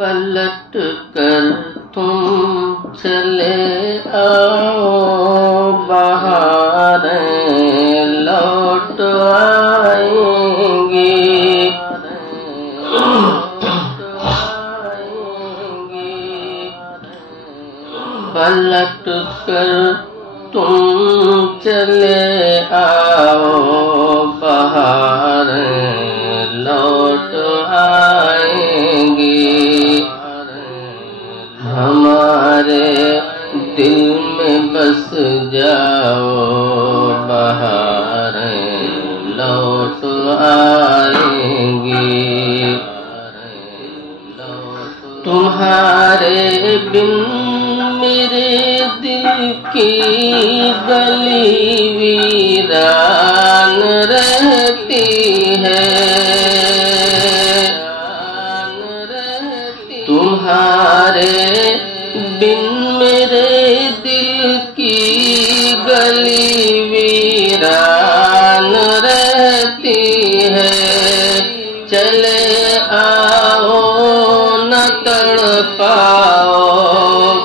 पलट कर तुम चले आओ, बहारें लौट आएंगी। पलट कर तुम चले आओ, बहारें लौट आएंगी। हमारे दिल में बस जाओ, बहारें लौट आएंगी। तुम्हारे बिन मेरे दिल की गली वीरान रहती है। तुम्हारे बिन मेरे दिल की गली वीरान रहती है। चले आओ न तड़पाओ,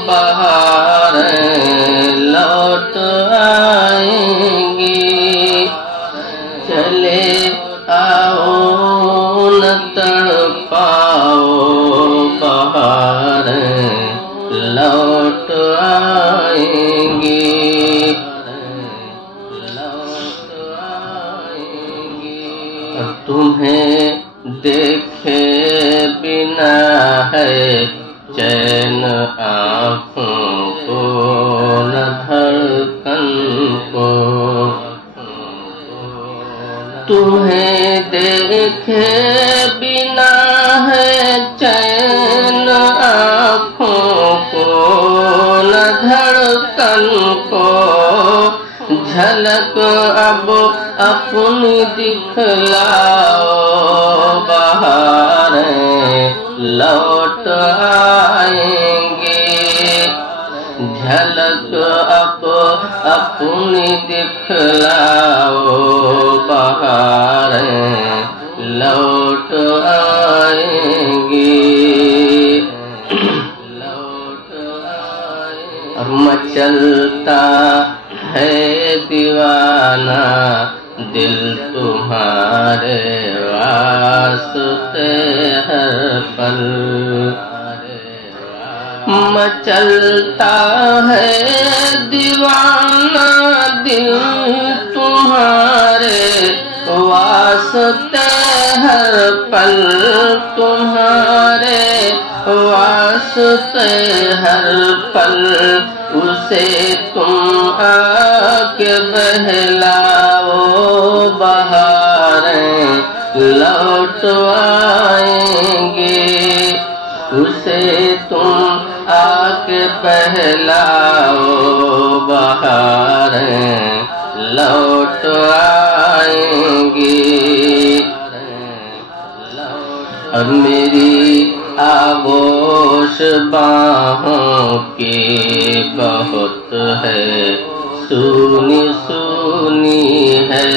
बहारें लौट आएंगी। चले आओ न तड़पाओ, बहारें लौट आएंगी। तुम्हें देखे बिना है चैन आँखों को, न धड़कन को। तुम्हें देखे बिना है चैन आँखों को, न धड़कन को। झलक अब अपनी दिखलाओ, बहारें लौट आएंगे। झलक अब अपनी दिखलाओ, बहारें लौट आएंगी। और मचलता है दीवाना दिल तुम्हारे वास्ते हर पल। मचलता है दीवाना दिल तुम्हारे वास्ते हर पल। तुम्हारे वास्ते हर पल। उसे तुम आके बहलाओ, बहारें लौट आएंगे। उसे तुम आके बहलाओ, बहारें लौट आएंगी। और मेरी आगोश बाहों की बहुत है, सुनी सुनी है।